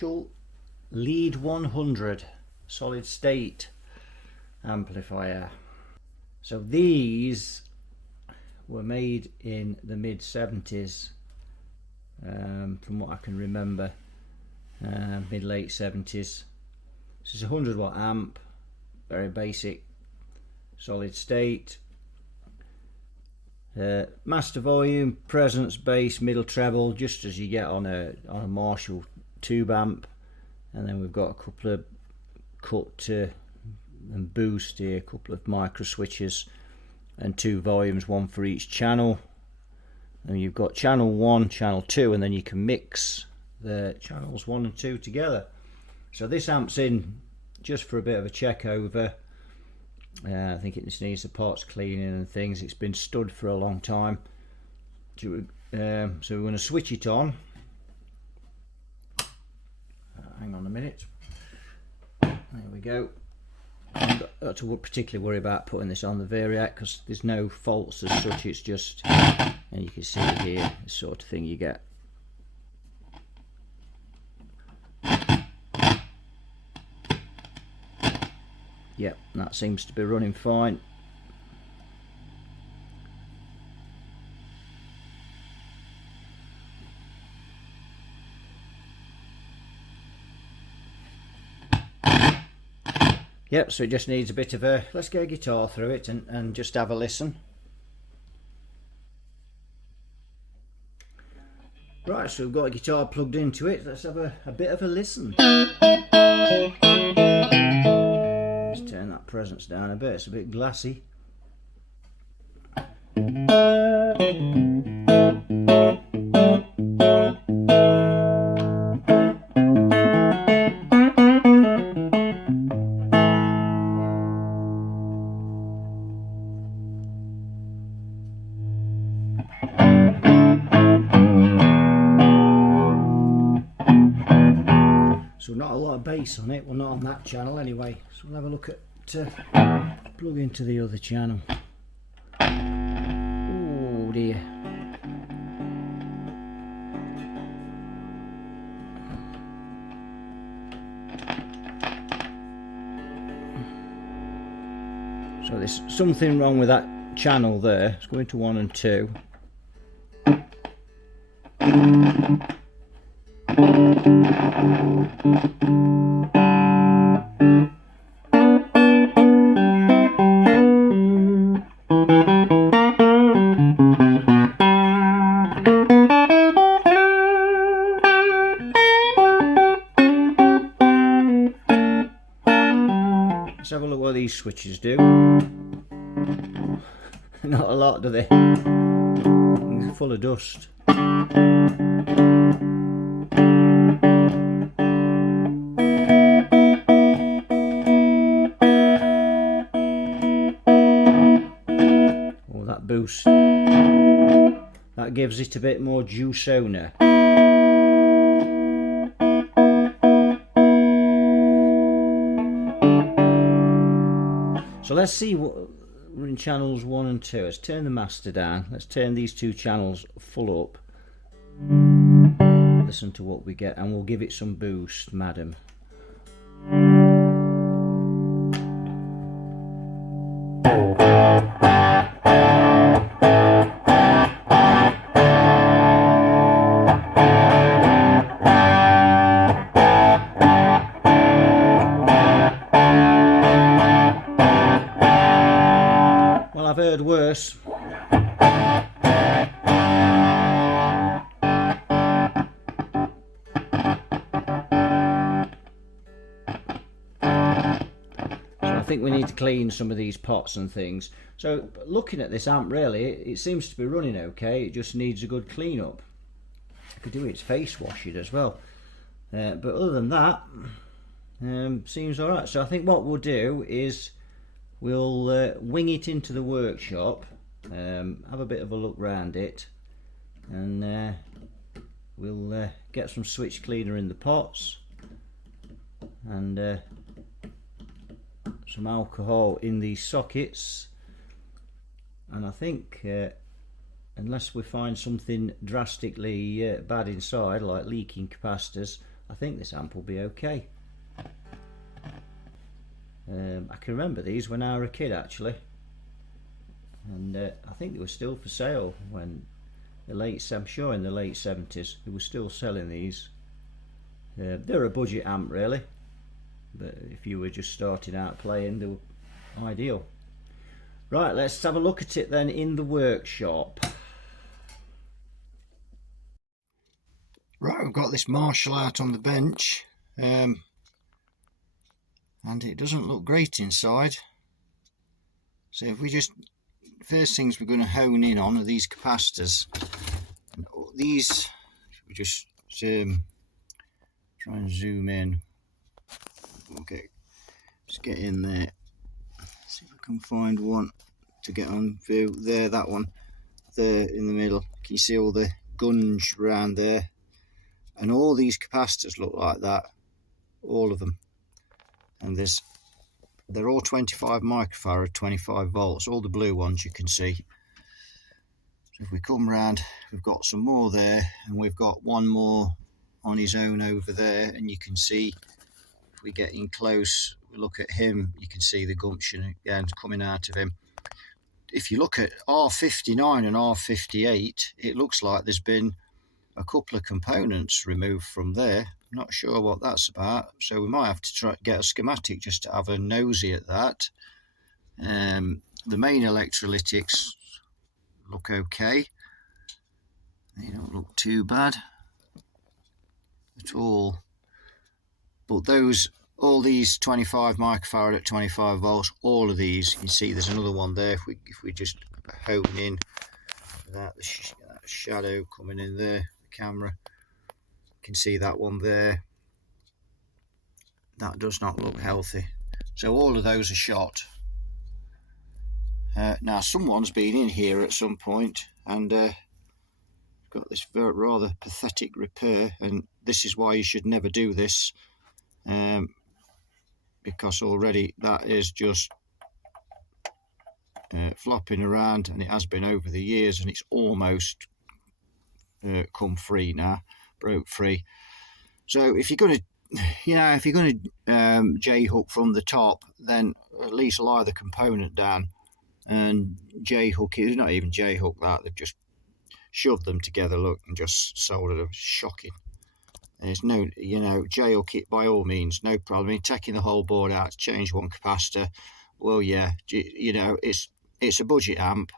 Marshall Lead 100 solid state amplifier. So these were made in the mid 70s, from what I can remember, mid late 70s. This is a 100 watt amp, very basic solid state. Master volume, presence, bass, middle treble, just as you get on a Marshall tube amp, and then we've got a couple of cut and boost here, a couple of micro switches, and 2 volumes, one for each channel. And you've got channel 1, channel 2, and then you can mix the channels 1 and 2 together. So this amp's in just for a bit of a check over. I think it just needs the parts cleaning and things. It's been stood for a long time. So we're going to switch it on. Hang on a minute. There we go. I'm not to particularly worry about putting this on the variac because there's no faults as such. It's just, and you can see it here, the sort of thing you get. Yep, that seems to be running fine. Yep, so it just needs a bit of a, let's get a guitar through it and just have a listen. Right, so we've got a guitar plugged into it. Let's have a bit of a listen. Let's turn that presence down a bit, it's a bit glassy. So not a lot of bass on it, well not on that channel anyway. So we'll have a look at plug into the other channel. Oh dear. So there's something wrong with that channel there. Let's go into 1 and 2. Let's have a look what these switches do. Not a lot, do they? They're full of dust. Oh, that boost. That gives it a bit more juice owner. So let's see what we're in channels 1 and 2. Let's turn the master down. Let's turn these 2 channels full up. Listen to what we get, and we'll give it some boost, madam. I've heard worse. So I think we need to clean some of these pots and things. So looking at this amp, really, it seems to be running okay. It just needs a good clean up. I could do its face washing as well. But other than that, seems alright. So I think what we'll do is we'll wing it into the workshop, have a bit of a look round it, and we'll get some switch cleaner in the pots and some alcohol in these sockets, and I think unless we find something drastically bad inside, like leaking capacitors, I think this amp will be okay. I can remember these when I was a kid actually, and I think they were still for sale when I'm sure in the late 70s they were still selling these. They're a budget amp really, but if you were just starting out playing, they were ideal. Right, let's have a look at it then in the workshop. Right, we've got this Marshall out on the bench, and it doesn't look great inside. So if we just, first things we're going to hone in on are these capacitors. And these, we just try and zoom in. Okay, just get in there. See if I can find one to get on view. There, that one. There in the middle. Can you see all the gunge around there? And all these capacitors look like that. All of them. And they're all 25 microfarad, 25 volts. All the blue ones you can see. So if we come round, we've got some more there, and we've got one more on his own over there, and you can see if we get in close, we look at him, you can see the gumption again coming out of him. If you look at R59 and R58, it looks like there's been a couple of components removed from there. I'm not sure what that's about, so we might have to try to get a schematic just to have a nosy at that. The main electrolytics look okay. They don't look too bad at all. But all these 25 microfarad at 25 volts, all of these, you can see there's another one there. If we just hone in without the shadow coming in there, the camera, you can see that one there. That does not look healthy. So all of those are shot. Now someone's been in here at some point and got this rather pathetic repair, and this is why you should never do this, because already that is just flopping around, and it has been over the years, and it's almost come free now, broke free. So if you're going to J-hook from the top, then at least lie the component down and J-hook it. Not even J-hook that, they've just shoved them together, look, and just soldered them. Shocking. There's no, J-hook it by all means, no problem. I mean, taking the whole board out to change one capacitor, well, yeah, it's a budget amp.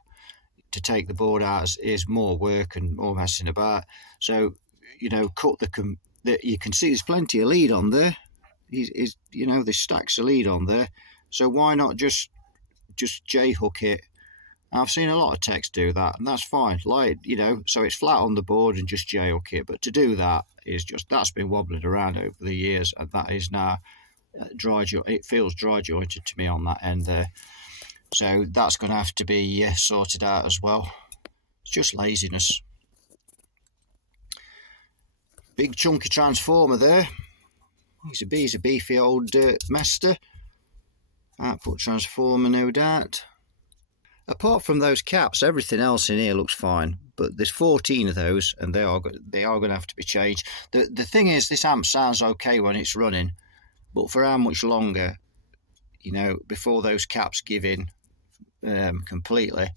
To take the board out is more work and more messing about. So, cut you can see there's plenty of lead on there. There's stacks of lead on there. So why not just J-hook it? I've seen a lot of techs do that, and that's fine. So it's flat on the board and just J-hook it. But to do that that's been wobbling around over the years, and that is now dry joint. It feels dry jointed to me on that end there. So that's going to have to be sorted out as well. It's just laziness. Big chunky transformer there. He's a beefy old master. Output transformer, no doubt. Apart from those caps, everything else in here looks fine. But there's 14 of those, and they are going to have to be changed. The thing is, this amp sounds okay when it's running, but for how much longer? Before those caps give in completely,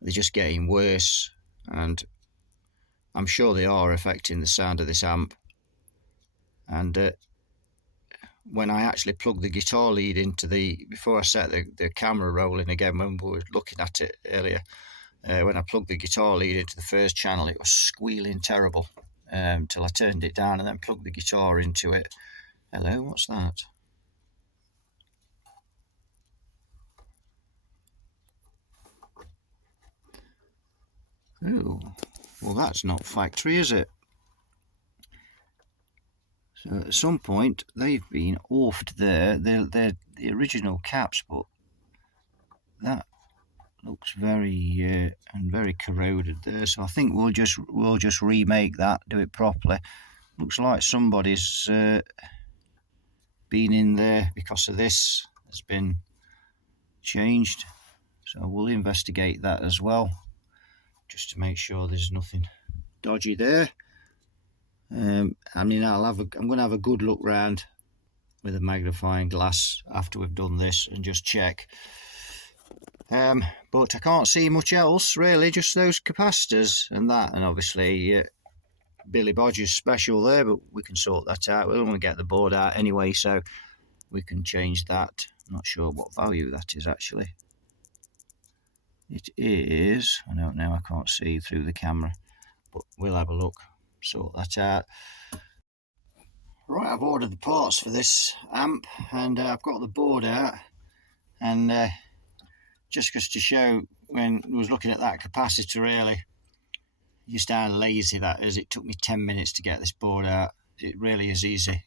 they're just getting worse, and I'm sure they are affecting the sound of this amp. And when I actually plugged the guitar lead into before I set the camera rolling again, when we were looking at it earlier, when I plugged the guitar lead into the first channel, it was squealing terrible till I turned it down and then plugged the guitar into it. Hello, what's that? Oh, well, that's not factory, is it? So at some point they've been offed there. They're the original caps, but that looks very very corroded there. So I think we'll just remake that, do it properly. Looks like somebody's been in there because of this. Has been changed. So we'll investigate that as well, just to make sure there's nothing dodgy there. I mean, I'm going to have a good look round with a magnifying glass after we've done this and just check. But I can't see much else really, just those capacitors and that, and obviously Billy Bodger's special there, but we can sort that out. We don't want to get the board out anyway, so we can change that. I'm not sure what value that is actually. It is, I don't know, I can't see through the camera, but we'll have a look, sort that out. Right, I've ordered the parts for this amp, and I've got the board out, and just to show, when I was looking at that capacitor really, just how lazy that is. It took me 10 minutes to get this board out. It really is easy.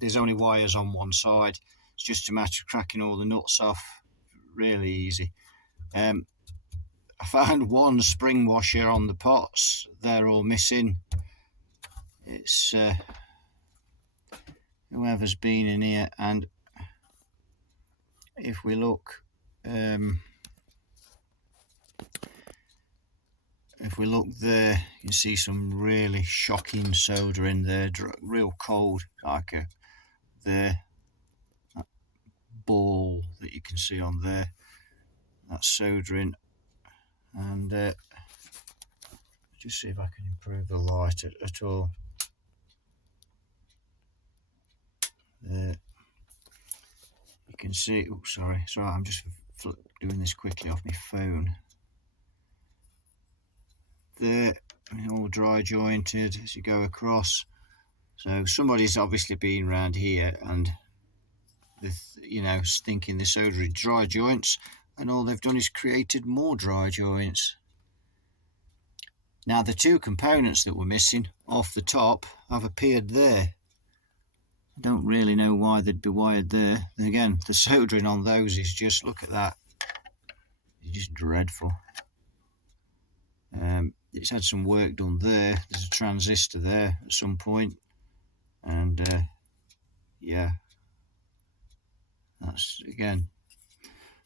There's only wires on one side. It's just a matter of cracking all the nuts off. Really easy. I found one spring washer on the pots. They're all missing. It's whoever's been in here, and if we look, if we look there, you can see some really shocking solder in there, real cold, like that ball that you can see on there. That's soldering, and just see if I can improve the light at all. There, you can see. Oh, sorry, I'm just doing this quickly off my phone. There, all dry jointed as you go across. So somebody's obviously been around here and thinking this solder dry joints, and all they've done is created more dry joints. Now the two components that were missing off the top have appeared there. I don't really know why they'd be wired there. Again, the soldering on those is just, look at that, it's just dreadful. It's had some work done there. There's a transistor there at some point, and yeah, that's again.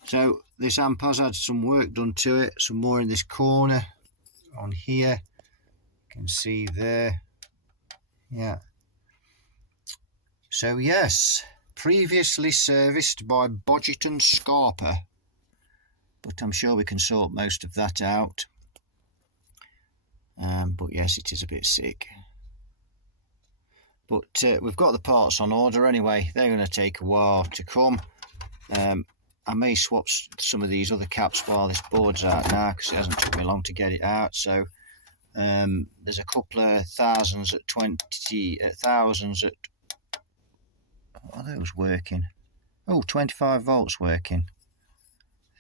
So this amp has had some work done to it. Some more in this corner on here, you can see there. Yeah, so yes, previously serviced by Bodgett and Scarpa, but I'm sure we can sort most of that out. But yes, it is a bit sick. But we've got the parts on order anyway. They're going to take a while to come. I may swap some of these other caps while this board's out now, because it hasn't took me long to get it out. So there's a couple of thousands at 20,000s at, what are those working? Oh, 25 volts working.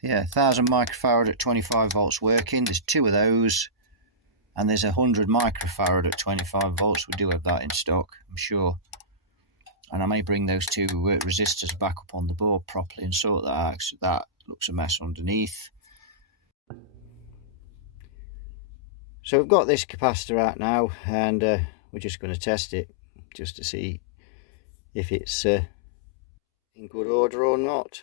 Yeah, 1000 microfarad at 25 volts working. There's two of those. And there's 100 microfarad at 25 volts. We do have that in stock, I'm sure. And I may bring those two resistors back up on the board properly and sort that out, because that looks a mess underneath. So we've got this capacitor out now, and we're just going to test it just to see if it's in good order or not.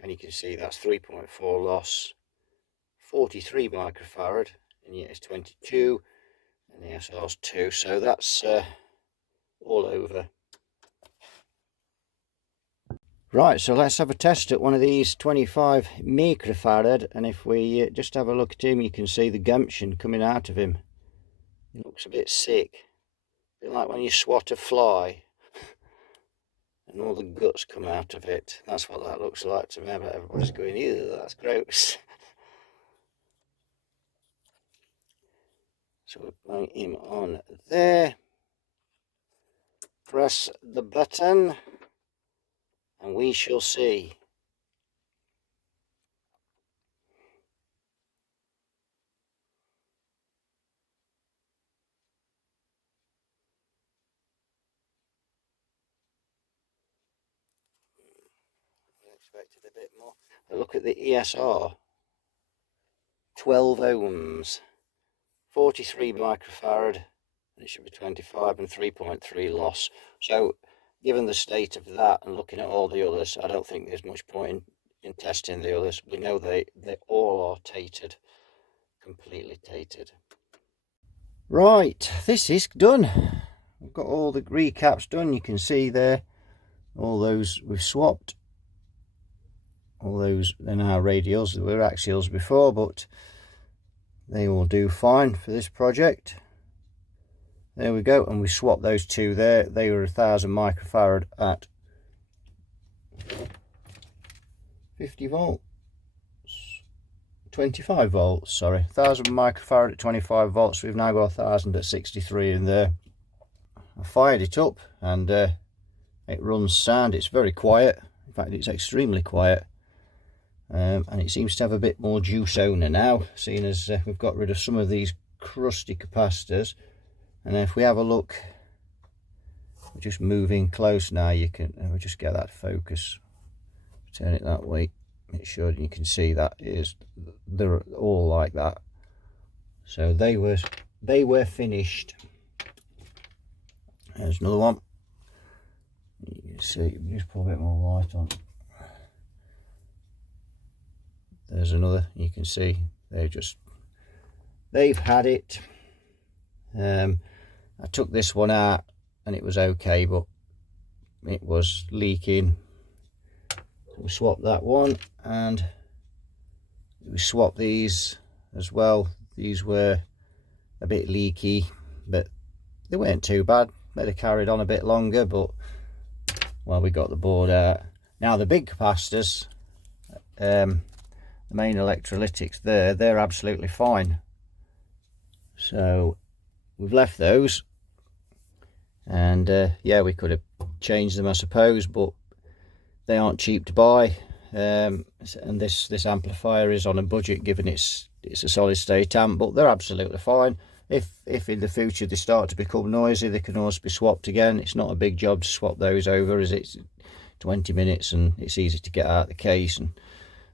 And you can see that's 3.4 loss, 43 microfarad, and yet it's 22, and the SR's 2, so that's all over. Right, so let's have a test at one of these 25 microfarad, and if we just have a look at him, you can see the gumption coming out of him. He looks a bit sick, a bit like when you swat a fly and all the guts come out of it. That's what that looks like to me, but everybody's going, ew, that's gross. So we'll bring him on there, press the button, and we shall see. I expected a bit more. But look at the ESR, 12 ohms, 43 microfarad, and it should be 25, and 3.3 loss. So given the state of that and looking at all the others, I don't think there's much point in testing the others. We know they all are tated, completely tated. Right, this is done. We've got all the recaps done. You can see there all those we've swapped. All those are now radials. They were axials before, but they will do fine for this project. There we go, and we swapped those two there. They were 1000 microfarad at 50 volts. 25 volts, sorry, 1000 microfarad at 25 volts. We've now got 1000 at 63 in there. I fired it up and it runs sound. It's very quiet. In fact, it's extremely quiet, and it seems to have a bit more juice owner now, seeing as we've got rid of some of these crusty capacitors. And if we have a look, we're just moving close now. You can we'll just get that focus, turn it that way. Make sure you can see that they're all like that. So they were finished. There's another one. You can see, just put a bit more light on. There's another. You can see they've had it. I took this one out and it was okay, but it was leaking. We swapped that one, and we swapped these as well. These were a bit leaky, but they weren't too bad. They'd have carried on a bit longer, but well, we got the board out. Now the big capacitors, the main electrolytics they're absolutely fine. So we've left those, and yeah, we could have changed them, I suppose, but they aren't cheap to buy, and this amplifier is on a budget, given it's a solid state amp, but they're absolutely fine. If in the future they start to become noisy, they can always be swapped again. It's not a big job to swap those over, as it's 20 minutes and it's easy to get out the case, and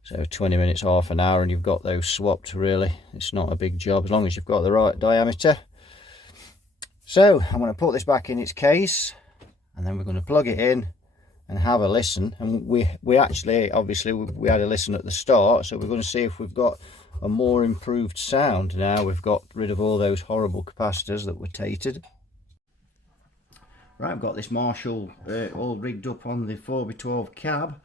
so 20 minutes, half an hour, and you've got those swapped. Really, it's not a big job as long as you've got the right diameter. So I'm going to put this back in its case, and then we're going to plug it in and have a listen. And we actually, obviously, we had a listen at the start, so we're going to see if we've got a more improved sound now we've got rid of all those horrible capacitors that were tated. Right, I've got this Marshall all rigged up on the 4x12 cab.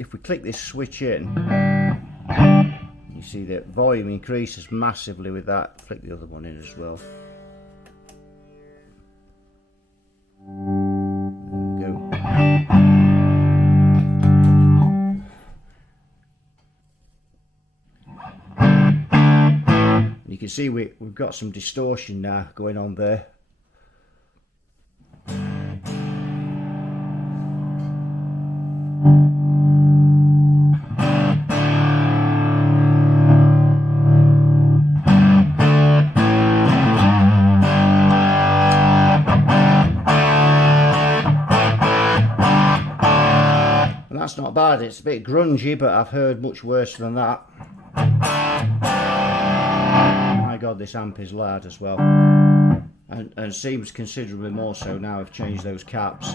If we click this switch in, you see the volume increases massively with that. Flick the other one in as well. There we go. You can see we've got some distortion now going on there. That's not bad. It's a bit grungy, but I've heard much worse than that. My God. God, this amp is loud as well. And seems considerably more so now I've changed those caps.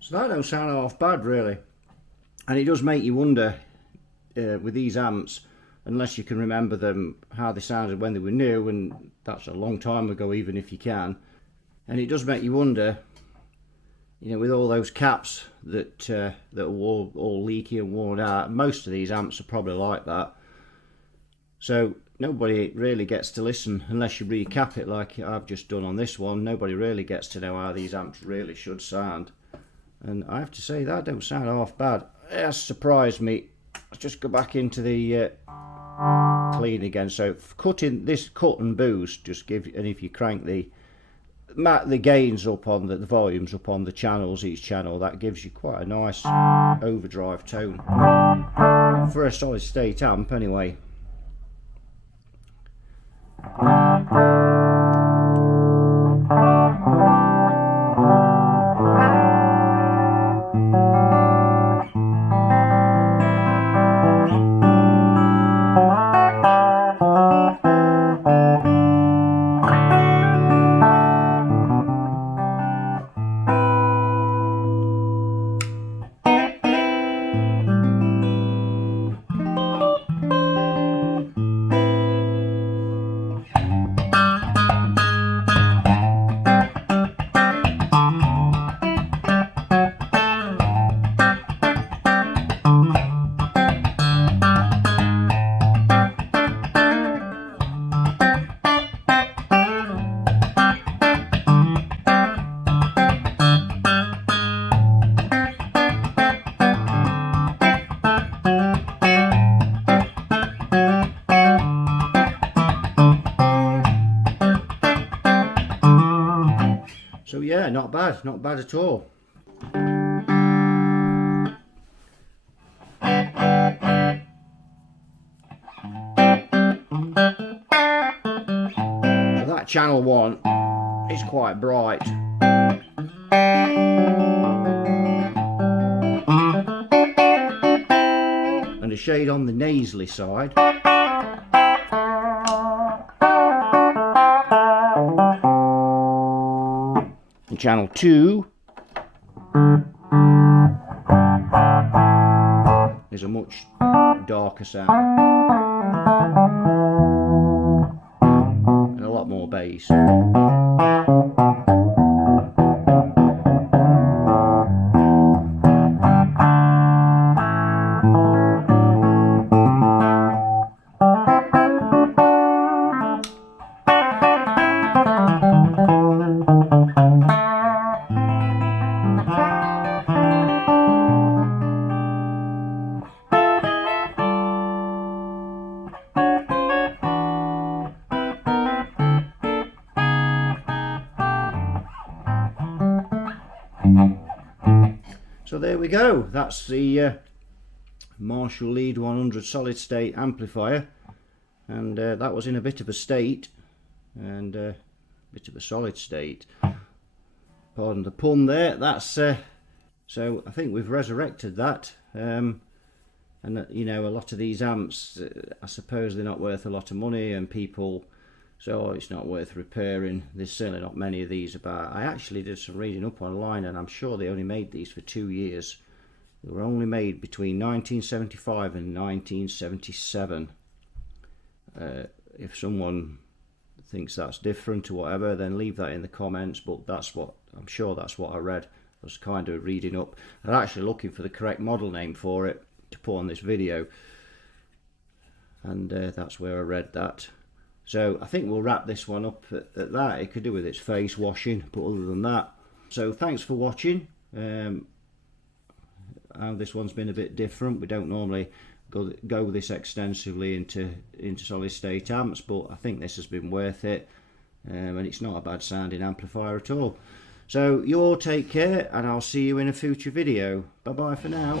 So that don't sound half bad really, and it does make you wonder with these amps, unless you can remember them, how they sounded when they were new, and that's a long time ago even if you can. And it does make you wonder, you know, with all those caps that are all leaky and worn out. Most of these amps are probably like that, so nobody really gets to listen unless you recap it like I've just done on this one. Nobody really gets to know how these amps really should sound, and I have to say that don't sound half bad. It has surprised me. Let's just go back into the clean again. So cutting this cut and boost just give, and if you crank the gains up on the volumes up on the channels, each channel, that gives you quite a nice overdrive tone for a solid state amp anyway. bad, not bad at all. So that channel 1 is quite bright. And a shade on the nasally side. And channel 2 is a much darker sound and a lot more bass. So there we go, that's the Marshall Lead 100 solid state amplifier, and that was in a bit of a state and a bit of a solid state, pardon the pun there. That's so I think we've resurrected that, and you know, a lot of these amps, I suppose they're not worth a lot of money, and people, so it's not worth repairing. There's certainly not many of these about. I actually did some reading up online, and I'm sure they only made these for 2 years. They were only made between 1975 and 1977. If someone thinks that's different or whatever, then leave that in the comments, but that's what, I'm sure that's what I read. I was kind of reading up and actually looking for the correct model name for it to put on this video, and that's where I read that. So I think we'll wrap this one up at that. It could do with its face washing, but other than that, so thanks for watching. This one's been a bit different. We don't normally go this extensively into solid state amps, but I think this has been worth it, and it's not a bad sounding amplifier at all. So you all take care, and I'll see you in a future video. Bye bye for now.